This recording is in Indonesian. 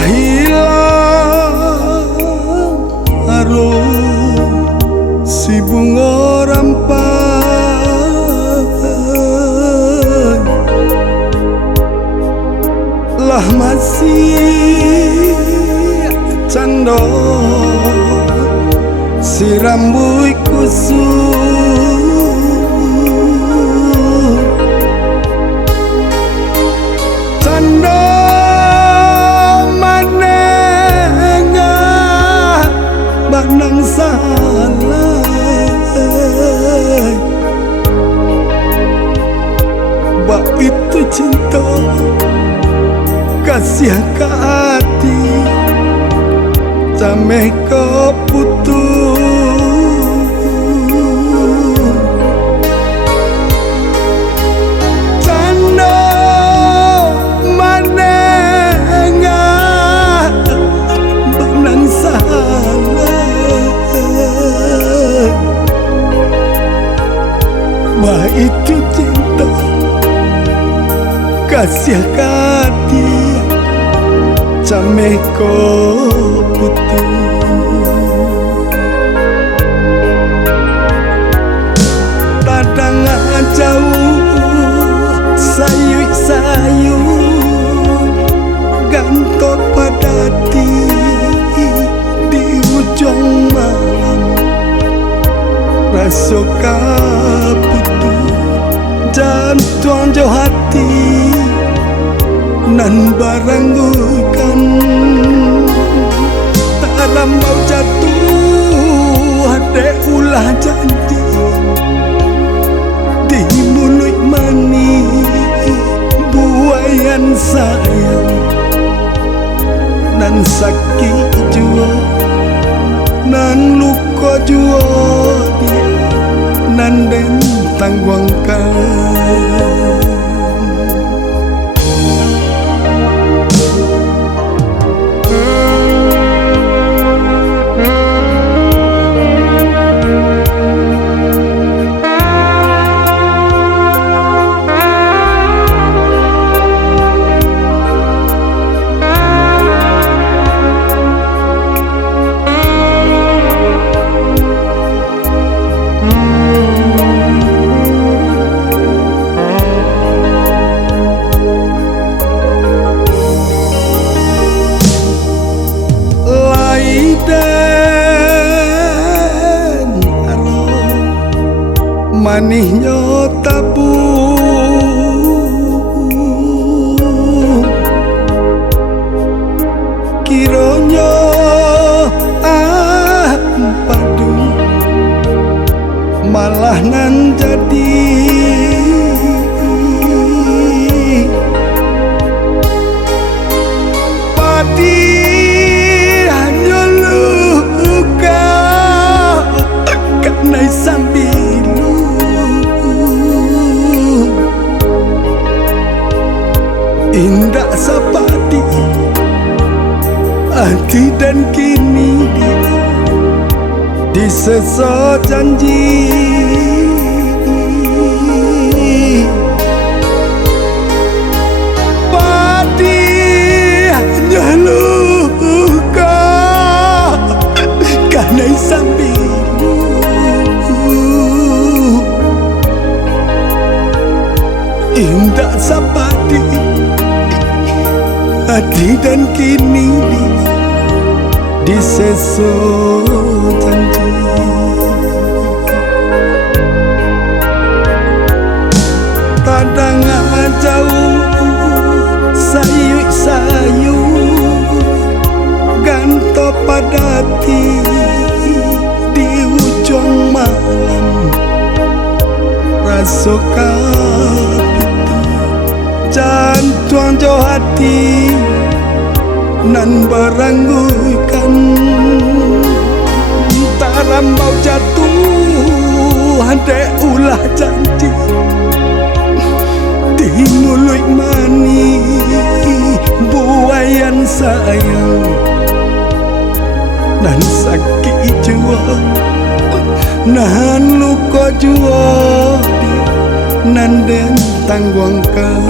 hilang harum si bunga rampai, lah masih cando si rambut kusut, cando nang salah bak itu cinta kasih ke hati sampai ke putus canda manenga bak nang salah bah itu cinta kasih hati sampai kau putus tadang jauh sayur-sayur gantok padati di ujung malam rasoka jantung jauh hati nan baranggukan dalam bau jatuh ada ulah janji di mulut mani buayan sayang nan sakit jua nan luka jua dia nan den tangguangkan manihnya tabung kiranya padu malah nan jadi padi hanya luka karena sambil indah sapati hati dan kini dia diseso janji padi hanya luka karena sambilu indah sapati hati dan kini diseso janji tadang jauh sayur-sayur ganto padati di ujung malam rasoka jantung jauh hati nan beranggukan taram bau jatuh ada ulah janji di mulut mani buayan sayang nan sakit jua nan luka jua nan den tangguangkan